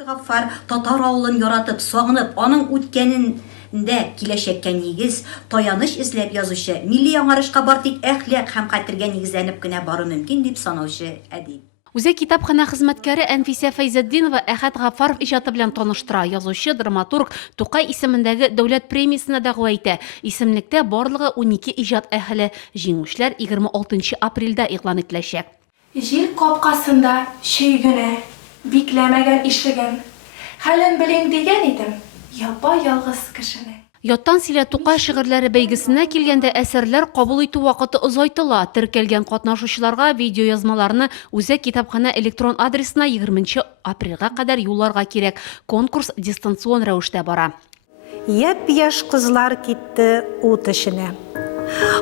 Әхәт Гаффар татар авылын яратып, сагынып, аның үткәнендә киләчәккә нигез, таяныч эзләп язучы, милли яңарышка бар тик әхлак һәм хәтергә нигезләнеп кенә бару мөмкин дип санаучы әдип. Үзе китапхана хезмәткәре Әнфисә Фәйзетдинова Әхәт Гафаров иҗаты белән таныштыра. Язучы, драматург Тукай исемендәге дәүләт премиясенә дәгъва итә. Исемлектә барлыгы 12 иҗат әһеле. Җиңүчеләр 26 апрельдә игълан ителәчәк. Җил капкасында чөйгенә, бикләмәгән ишеген. Хәлен белим дигән идем, япа-ялгыз кешене. Яттан силә Тукай шигырьләре бәйгесенә килгәндә әсәрләр кабул итү вакыты озайтыла. Теркәлгән катнашучыларга видеоязмаларны үзәк китапхана электрон адресына 20 апрельгә кадәр юлларга кирәк. Конкурс дистанцион рәвештә бара. Япь-яшь кызлар китте ут эшенә.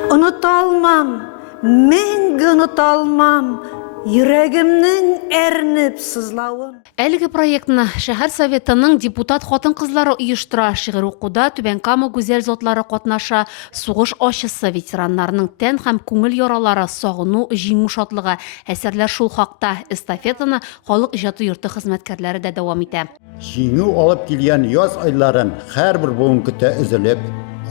Оныта алмам, мәңге оныта алмам, йөрәгемнең әрнеп сызлавын. Әлеге проектны шәһәр советының депутат хатын-кызлары оештыра. Шигырь укуда Түбән Кама гүзәл затлары катнаша. Сугыш ачысы ветераннарның тән һәм күңел яралары, сагыну, җиңү шатлыгы. Әсәрләр шул хакта. Эстафетаны халык иҗаты йорты хезмәткәрләре дә дәвам итә. Җиңү алып килгән яз айларын һәрбер буын көтә өзелеп,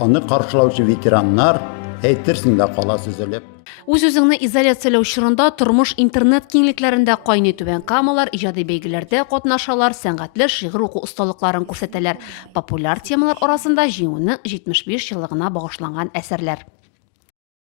аны каршылаучы ветераннар әйтерсең дә кала сөзелеп. Үз-үзеңне изоляцияләү чорында тормыш интернет киңлекләрендә кайный. Түбән Камалар иҗади бәйгеләрдә катнашалар, сәнгатьле шигырь уку осталыкларын күрсәтәләр. Популяр темалар арасында җиңүнең 75 еллыгына багышланган әсәрләр.